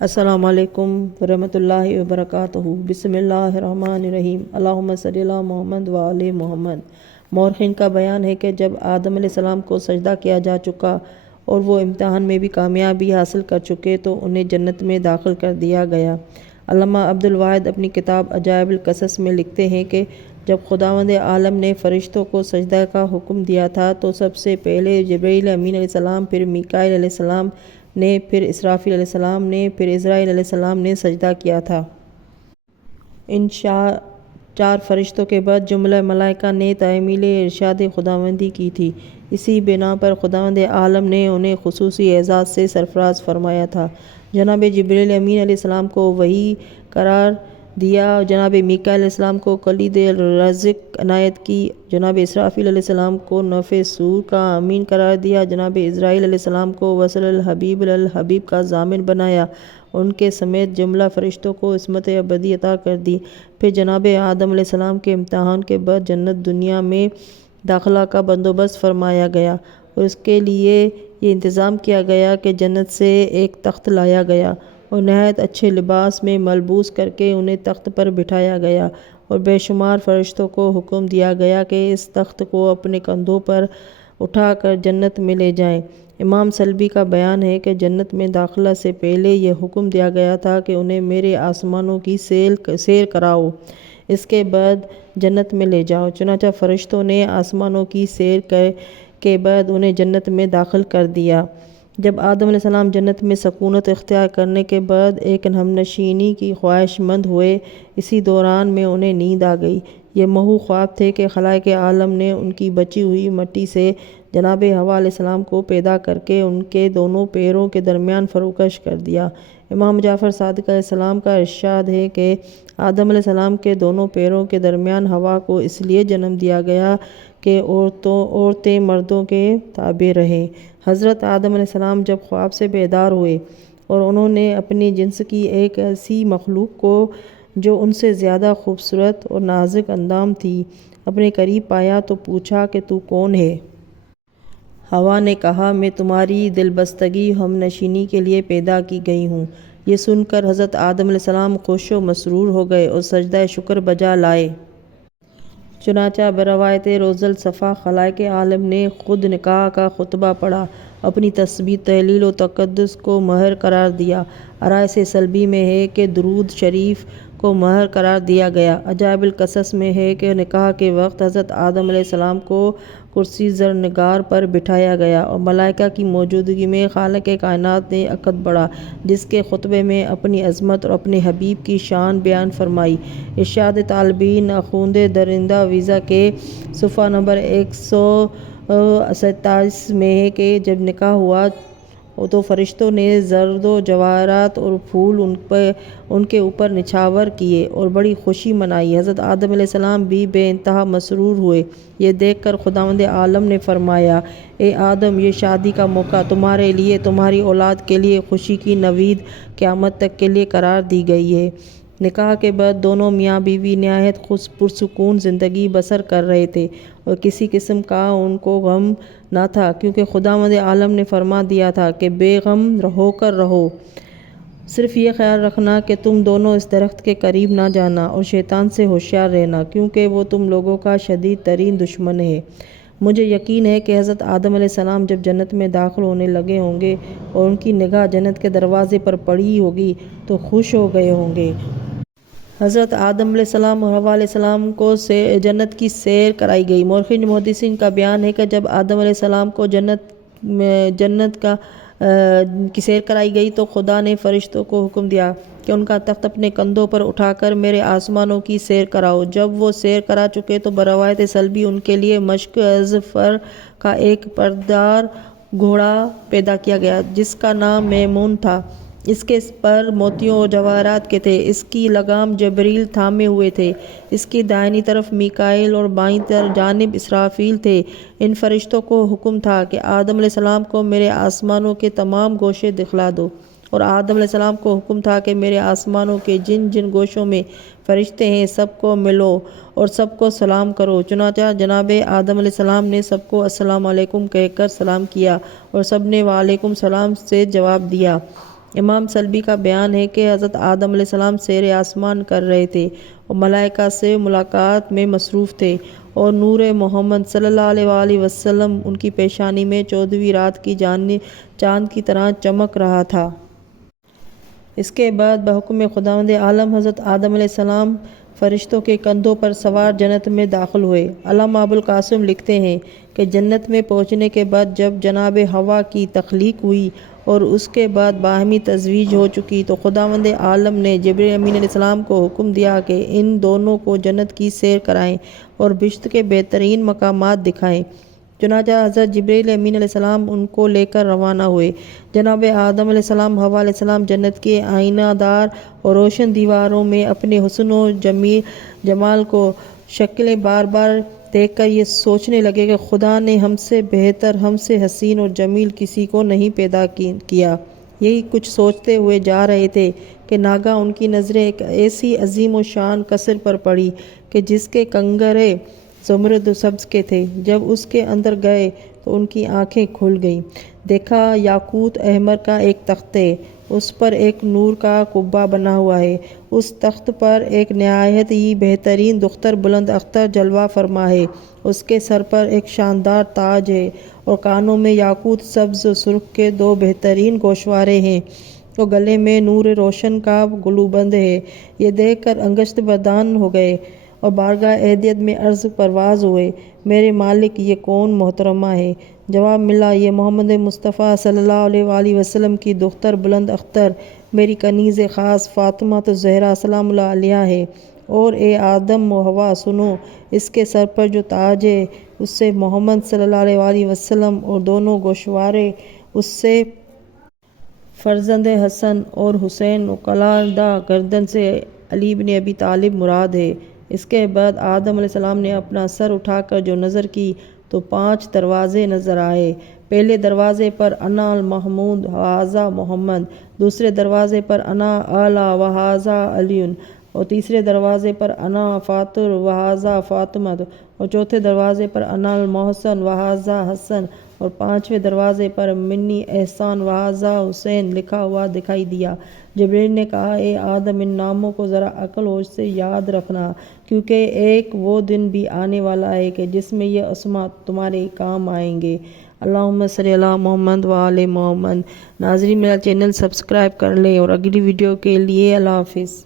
السلام علیکم ورحمۃ اللہ وبرکاتہ۔ بسم اللہ الرحمن الرحیم۔ اللہم صلی علی محمد و آل محمد۔ مورخین کا بیان ہے کہ جب آدم علیہ السلام کو سجدہ کیا جا چکا اور وہ امتحان میں بھی کامیابی حاصل کر چکے تو انہیں جنت میں داخل کر دیا گیا۔ علامہ عبد الواحد اپنی کتاب عجائب القصص میں لکھتے ہیں کہ جب خداوند عالم نے فرشتوں کو سجدہ کا حکم دیا تھا تو سب سے پہلے جبرائیل امین علیہ السلام، پھر میکائیل علیہ السلام نے، پھر اسرافیل علیہ السلام نے، پھر عزرائیل علیہ السلام نے سجدہ کیا تھا۔ ان چار فرشتوں کے بعد جملہ ملائکہ نے تعمیل ارشاد خداوندی کی تھی۔ اسی بنا پر خداوند عالم نے انہیں خصوصی اعزاز سے سرفراز فرمایا تھا۔ جناب جبرائیل امین علیہ السلام کو وحی قرار دیا، جناب میکائیل علیہ السلام کو کلید رزق عنایت کی، جناب اسرافیل علیہ السلام کو نفخ صور کا امین قرار دیا، جناب عزرائیل علیہ السلام کو وصل الحبیب الحبیب کا ضامن بنایا، ان کے سمیت جملہ فرشتوں کو عصمت ابدی عطا کر دی۔ پھر جناب آدم علیہ السلام کے امتحان کے بعد جنت دنیا میں داخلہ کا بندوبست فرمایا گیا اور اس کے لیے یہ انتظام کیا گیا کہ جنت سے ایک تخت لایا گیا اور نہایت اچھے لباس میں ملبوس کر کے انہیں تخت پر بٹھایا گیا اور بے شمار فرشتوں کو حکم دیا گیا کہ اس تخت کو اپنے کندھوں پر اٹھا کر جنت میں لے جائیں۔ امام سلبی کا بیان ہے کہ جنت میں داخلہ سے پہلے یہ حکم دیا گیا تھا کہ انہیں میرے آسمانوں کی سیر کراؤ، اس کے بعد جنت میں لے جاؤ۔ چنانچہ فرشتوں نے آسمانوں کی سیر کے بعد انہیں جنت میں داخل کر دیا۔ جب آدم علیہ السلام جنت میں سکونت اختیار کرنے کے بعد ایک ہم نشینی کی خواہش مند ہوئے، اسی دوران میں انہیں نیند آ گئی۔ یہ محو خواب تھے کہ خالق عالم نے ان کی بچی ہوئی مٹی سے جناب حوا علیہ السلام کو پیدا کر کے ان کے دونوں پیروں کے درمیان فروکش کر دیا۔ امام جعفر صادق علیہ السلام کا ارشاد ہے کہ آدم علیہ السلام کے دونوں پیروں کے درمیان حوا کو اس لیے جنم دیا گیا کہ عورتیں مردوں کے تابع رہیں۔ حضرت آدم علیہ السلام جب خواب سے بیدار ہوئے اور انہوں نے اپنی جنس کی ایک ایسی مخلوق کو جو ان سے زیادہ خوبصورت اور نازک اندام تھی اپنے قریب پایا تو پوچھا کہ تو کون ہے؟ حوا نے کہا میں تمہاری دلبستگی ہم نشینی کے لیے پیدا کی گئی ہوں۔ یہ سن کر حضرت آدم علیہ السلام خوش و مسرور ہو گئے اور سجدہ شکر بجا لائے۔ چنانچہ بروایت روز الصفا خالق عالم نے خود نکاح کا خطبہ پڑھا، اپنی تسبیح تہلیل و تقدس کو مہر قرار دیا۔ آرائس سلبی میں ہے کہ درود شریف کو مہر قرار دیا گیا۔ عجائب القصص میں ہے کہ نکاح کے وقت حضرت آدم علیہ السلام کو کرسی زرنگار پر بٹھایا گیا اور ملائکہ کی موجودگی میں خالق کائنات نے عقد پڑھا، جس کے خطبے میں اپنی عظمت اور اپنے حبیب کی شان بیان فرمائی۔ ارشاد طالبین اخوند درندہ ویزا کے صفحہ نمبر 127 میں ہے کہ جب نکاح ہوا تو فرشتوں نے زرد و جواہرات اور پھول ان کے اوپر نچھاور کیے اور بڑی خوشی منائی۔ حضرت آدم علیہ السلام بھی بے انتہا مسرور ہوئے۔ یہ دیکھ کر خداوند عالم نے فرمایا، اے آدم، یہ شادی کا موقع تمہارے لیے، تمہاری اولاد کے لیے خوشی کی نوید قیامت تک کے لیے قرار دی گئی ہے۔ نکاح کے بعد دونوں میاں بیوی نہایت پرسکون زندگی بسر کر رہے تھے اور کسی قسم کا ان کو غم نہ تھا، کیونکہ خداوند عالم نے فرما دیا تھا کہ بے غم ہو کر رہو، صرف یہ خیال رکھنا کہ تم دونوں اس درخت کے قریب نہ جانا اور شیطان سے ہوشیار رہنا، کیونکہ وہ تم لوگوں کا شدید ترین دشمن ہے۔ مجھے یقین ہے کہ حضرت آدم علیہ السلام جب جنت میں داخل ہونے لگے ہوں گے اور ان کی نگاہ جنت کے دروازے پر پڑی ہوگی تو خوش ہو گئے ہوں گے۔ حضرت آدم علیہ السلام اور حوا علیہ السلام کو جنت کی سیر کرائی گئی۔ مورخین محدثین کا بیان ہے کہ جب آدم علیہ السلام کو جنت کی سیر کرائی گئی تو خدا نے فرشتوں کو حکم دیا کہ ان کا تخت اپنے کندھوں پر اٹھا کر میرے آسمانوں کی سیر کراؤ۔ جب وہ سیر کرا چکے تو بروایت سلبی ان کے لیے مشک اظفر کا ایک پردار گھوڑا پیدا کیا گیا جس کا نام میمون تھا۔ اس کے پر موتیوں اور جواہرات کے تھے، اس کی لگام جبریل تھامے ہوئے تھے، اس کی دائنی طرف میکائیل اور بائیں جانب اسرافیل تھے۔ ان فرشتوں کو حکم تھا کہ آدم علیہ السلام کو میرے آسمانوں کے تمام گوشے دکھلا دو، اور آدم علیہ السلام کو حکم تھا کہ میرے آسمانوں کے جن جن گوشوں میں فرشتے ہیں سب کو ملو اور سب کو سلام کرو۔ چنانچہ جناب آدم علیہ السلام نے سب کو السلام علیکم کہہ کر سلام کیا اور سب نے وعلیکم السلام سے جواب دیا۔ امام سلبی کا بیان ہے کہ حضرت آدم علیہ السلام سیر آسمان کر رہے تھے اور ملائکہ سے ملاقات میں مصروف تھے، اور نور محمد صلی اللہ علیہ وآلہ وسلم ان کی پیشانی میں 14ویں رات کی چاند کی طرح چمک رہا تھا۔ اس کے بعد بحکم خداوند عالم حضرت آدم علیہ السلام فرشتوں کے کندھوں پر سوار جنت میں داخل ہوئے۔ علامہ ابوالقاسم لکھتے ہیں کہ جنت میں پہنچنے کے بعد جب جناب حوا کی تخلیق ہوئی اور اس کے بعد باہمی تزویج ہو چکی تو خداوند عالم نے جبریل امین علیہ السلام کو حکم دیا کہ ان دونوں کو جنت کی سیر کرائیں اور بہشت کے بہترین مقامات دکھائیں۔ چنانچہ حضرت جبریل امین علیہ السلام ان کو لے کر روانہ ہوئے۔ جناب آدم علیہ السلام، حوا علیہ السلام جنت کے آئینہ دار اور روشن دیواروں میں اپنے حسن و جمال کو شکلیں بار بار دیکھ کر یہ سوچنے لگے کہ خدا نے ہم سے بہتر، ہم سے حسین اور جمیل کسی کو نہیں پیدا کیا۔ یہی کچھ سوچتے ہوئے جا رہے تھے کہ ناگہاں ان کی نظریں ایک ایسی عظیم و شان قصر پر پڑی کہ جس کے کنگرے زمرد و سبز کے تھے۔ جب اس کے اندر گئے تو ان کی آنکھیں کھل گئیں۔ دیکھا یاقوت احمر کا ایک تخت ہے، اس پر ایک نور کا قبہ بنا ہوا ہے۔ اس تخت پر ایک نہایت ہی بہترین دختر بلند اختر جلوہ فرما ہے۔ اس کے سر پر ایک شاندار تاج ہے اور کانوں میں یاقوت سبز و سرخ کے 2 بہترین گوشوارے ہیں، اور گلے میں نور روشن کا گلوبند ہے۔ یہ دیکھ کر انگشت بدان ہو گئے اور بارگاہ اہدیت میں عرض پرواز ہوئے، میرے مالک یہ کون محترمہ ہے؟ جواب ملا، یہ محمد مصطفیٰ صلی اللہ علیہ وآلہ وسلم کی دختر بلند اختر میری کنیز خاص فاطمہ الزہرا سلام اللہ علیہا ہے۔ اور اے آدم و حوا سنو، اس کے سر پر جو تاج ہے اس سے محمد صلی اللہ علیہ وآلہ وسلم اور دونوں گوشوارے اس سے فرزند حسن اور حسین اور کلادہ گردن سے علی بن ابی طالب مراد ہے۔ اس کے بعد آدم علیہ السلام نے اپنا سر اٹھا کر جو نظر کی تو 5 دروازے نظر آئے۔ پہلے دروازے پر انا المحمود وہذا محمد، دوسرے دروازے پر انا اعلیٰ وہذا علی، اور تیسرے دروازے پر انا فاطر وہذا فاطمہ، اور چوتھے دروازے پر انا المحسن وہذا حسن، اور 5ویں دروازے پر منی احسان وہذا حسین لکھا ہوا دکھائی دیا۔ جبریل نے کہا، اے آدم، ان ناموں کو ذرا عقل ہوش سے یاد رکھنا، کیونکہ ایک وہ دن بھی آنے والا ہے کہ جس میں یہ اسماء تمہارے کام آئیں گے۔ اللہم صلی علی محمد وآل محمد۔ ناظرین، میرا چینل سبسکرائب کر لیں اور اگلی ویڈیو کے لیے اللہ حافظ۔